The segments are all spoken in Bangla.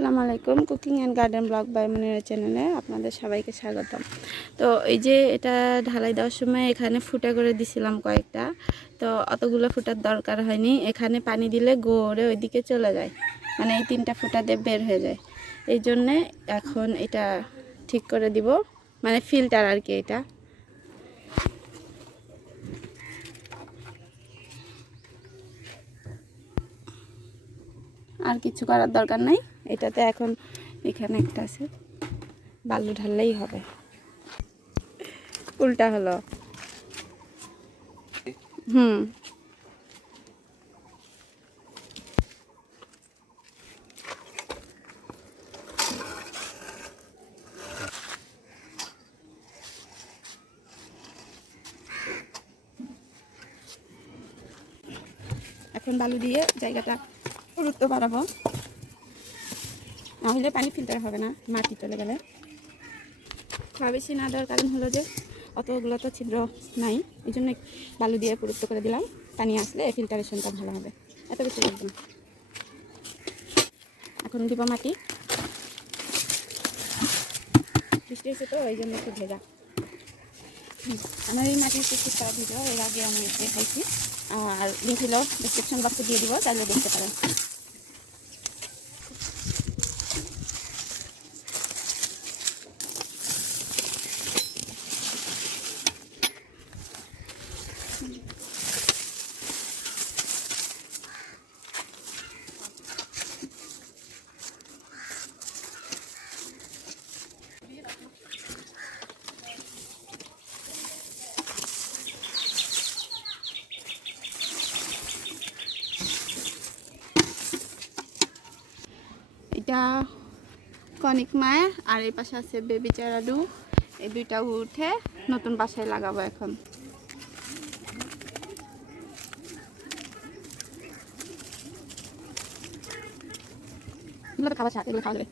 আসসালামু আলাইকুম। Cooking and garden blog by Monira চ্যানেলে আপনাদের সবাইকে স্বাগতম। তো এই যে এটা ঢালাই দেওয়ার সময় এখানে ফুটা করে দিছিলাম কয়েকটা, তো অতগুলো ফুটার দরকার হয়নি। এখানে পানি দিলে গড়ে ওইদিকে চলে যায়, মানে এই 3টা ফুটা দিয়ে বের হয়ে যায়। এই জন্যে এখন এটা ঠিক করে দিব, মানে ফিল্টার আর কি। এটা আর কিছু করার দরকার নাই। এটাতে এখন এখানে একটা আছে, বালু ঢাললেই হবে। উল্টা হলো। এখন বালু দিয়ে জায়গাটা পুরুত্ব বাড়াবো, নাহলে পানি ফিল্টার হবে না মাটি চলে গেলে। খাওয়া বেশি না দেওয়ার কারণ হলো যে অতগুলো তো ছিদ্র নাই, এই জন্য বালু দিয়ে পুরুত্ব করে দিলাম। পানি আসলে ফিল্টারেশনটা ভালো হবে, এত বেশি লাগবে না। এখন দিব মাটি। বৃষ্টি হয়েছে তো এই জন্য একটু ভেজা। আমার এই মাটির প্রস্তুত করা ভিডিও এর আগে আমি দেখাইছি, আর লিঙ্ক হলো ডিসক্রিপশন বক্সে দিয়ে দিব, তাহলে দেখতে পারেন। এটা কনিক মায়ের, আর এই পাশে আছে বেবি চেরাডু। এই দুইটা উঠে নতুন বাসায় লাগাবো এখন। এগুলো তো খাওয়া ছাড়, এগুলো খাওয়া যাবে।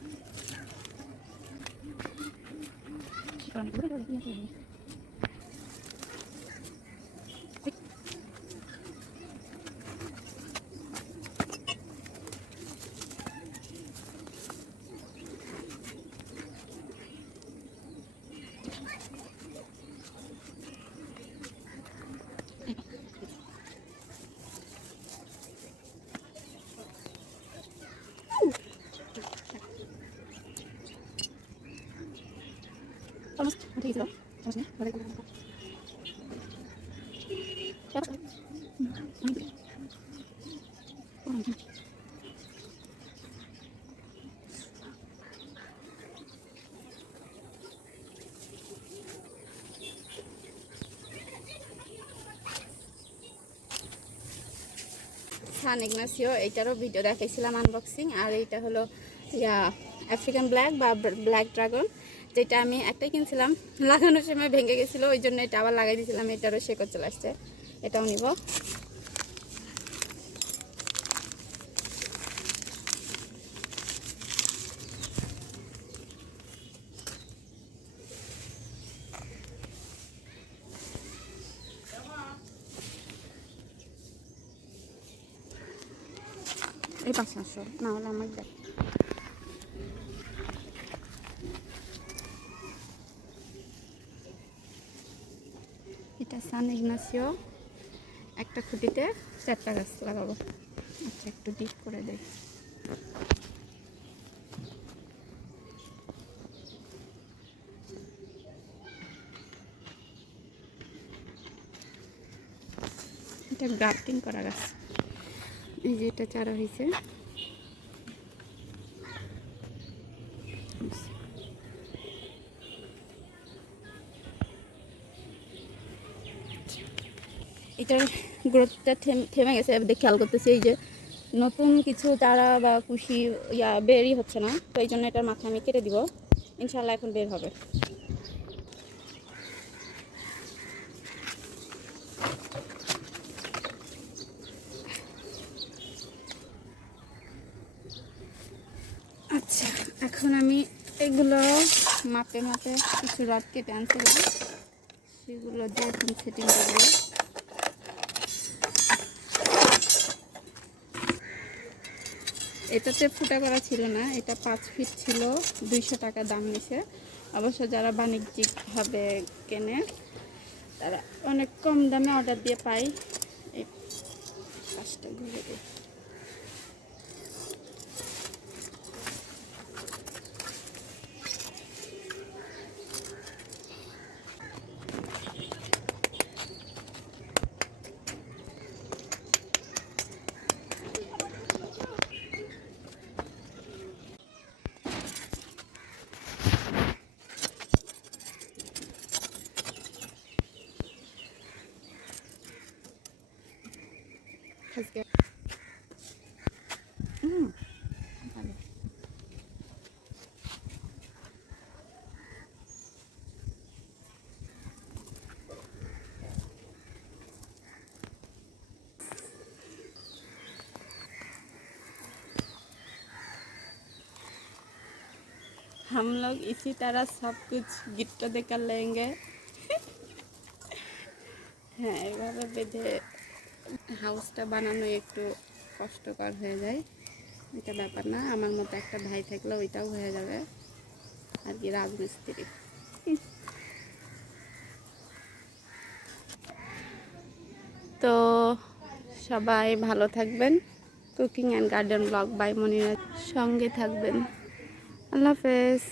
সান ইগনাসিও, এইটারও ভিডিও দেখাইছিলাম আনবক্সিং। আর এইটা হলো আফ্রিকান ব্ল্যাক বা ব্ল্যাক ড্রাগন, যেটা আমি একটাই কিনছিলাম, লাগানোর সময় ভেঙে গেছিলো, ওই জন্য এটা আবার লাগাই দিয়েছিলাম। এটারও শেকড় চলে আসছে, এটাও নিব। এই পাশে আসো, না হলে আমার দেখ। এটা সান ইগনাসিও, একটা খুঁটিতে 4টা গাছ লাগাবো। আচ্ছা, একটু ডিপ করে দেই। এটা গ্রাফটিং করা গাছ, এই যে এটা চারা হয়েছে। এটার গ্রোথটা থেমে গেছে, দেখে খেয়াল করতেছি। এই যে নতুন কিছু চারা বা কুশি বেরই হচ্ছে না, তো এই জন্য এটার মাথা আমি কেটে দিব। ইনশাল্লাহ এখন বের হবে। আচ্ছা, এখন আমি এগুলো মাপে মাপে কিছু রড কেটে আনতে দেবো, সেগুলো দিয়ে এখন সেটিং করবো। এটাতে ফুটা করা ছিল না, এটা 5 ফিট ছিল, 200 টাকা দাম নিছে। অবশ্য যারা বাণিজ্যিকভাবে কেনে তারা অনেক কম দামে অর্ডার দিয়ে পায়। এই কাজটা ঘুরে দিই। আজকে ভালো। हम लोग इसी तरह सब कुछ गिट्ट देकर लेंगे। হ্যাঁ, এভাবে বেঁধে হাউসটা বানানো একটু কষ্টকর হয়ে যায়, এটা ব্যাপার না। আমার মতো একটা ভাই থাকলে ওইটাও হয়ে যাবে আর কি, রাজমিস্ত্রি। তো সবাই ভালো থাকবেন, cooking and garden blog by Monira সঙ্গে থাকবেন। আল্লাহ হাফেজ।